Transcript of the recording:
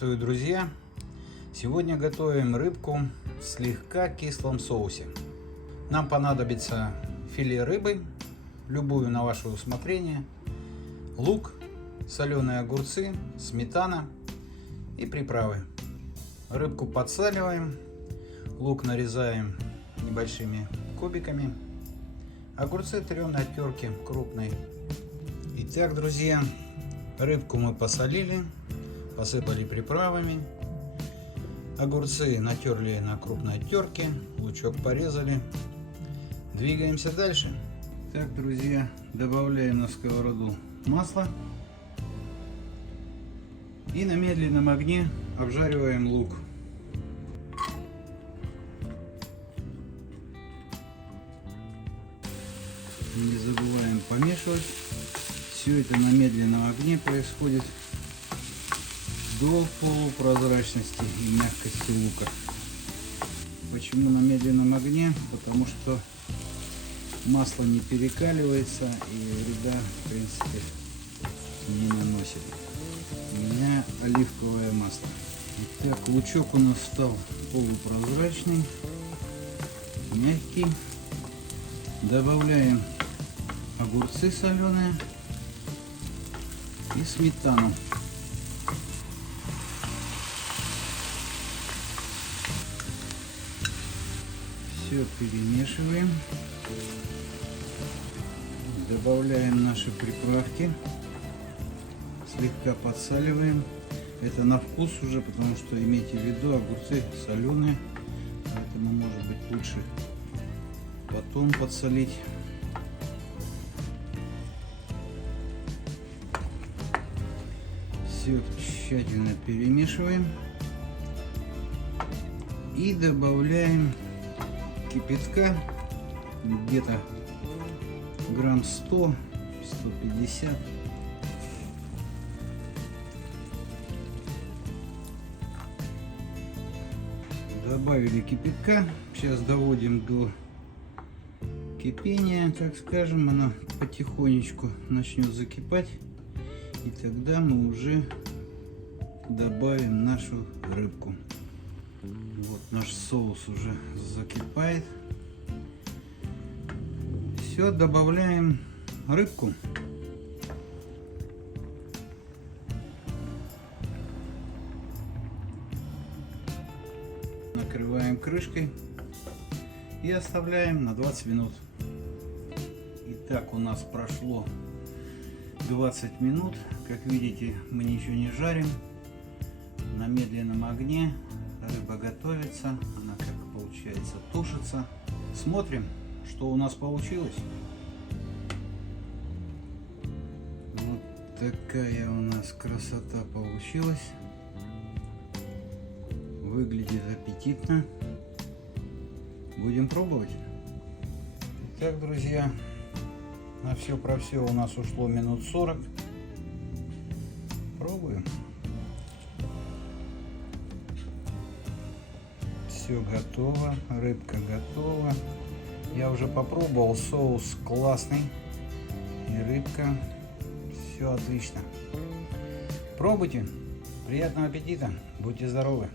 Приветствую, друзья! Сегодня готовим рыбку в слегка кислом соусе. Нам понадобится филе рыбы, любую на ваше усмотрение, лук, соленые огурцы, сметана и приправы. Рыбку подсаливаем, лук нарезаем небольшими кубиками, огурцы трем на терке крупной. Итак, друзья, рыбку мы посолили, посыпали приправами, огурцы натерли на крупной терке, лучок порезали. Двигаемся дальше. Так, друзья, добавляем на сковороду масло и на медленном огне обжариваем лук. Не забываем помешивать. Все это на медленном огне происходит до полупрозрачности и мягкости лука. Почему на медленном огне? Потому что масло не перекаливается и вреда в принципе не наносит. У меня оливковое масло. Итак, лучок у нас стал полупрозрачный, мягкий. Добавляем огурцы соленые и сметану. Все перемешиваем. Добавляем наши приправки. Слегка подсаливаем. Это на вкус уже, потому что имейте в виду, огурцы соленые, поэтому может быть лучше потом подсолить. Все тщательно перемешиваем и добавляем кипятка, где-то грамм 100-150. Добавили кипятка, сейчас доводим до кипения, так скажем, она потихонечку начнет закипать, и тогда мы уже добавим нашу рыбку. Вот наш соус уже закипает. Все, добавляем рыбку. Накрываем крышкой и оставляем на 20 минут. Итак, у нас прошло 20 минут. Как видите, мы ничего не жарим. На медленном огне рыба готовится. Она, как получается, тушится. Смотрим, что у нас получилось. Вот такая у нас красота получилась. Выглядит аппетитно. Будем пробовать. Итак, друзья, на все про все у нас ушло минут 40. Пробуем. Все готово, рыбка готова. Я уже попробовал, соус классный и рыбка, все отлично. Пробуйте. Приятного аппетита. Будьте здоровы.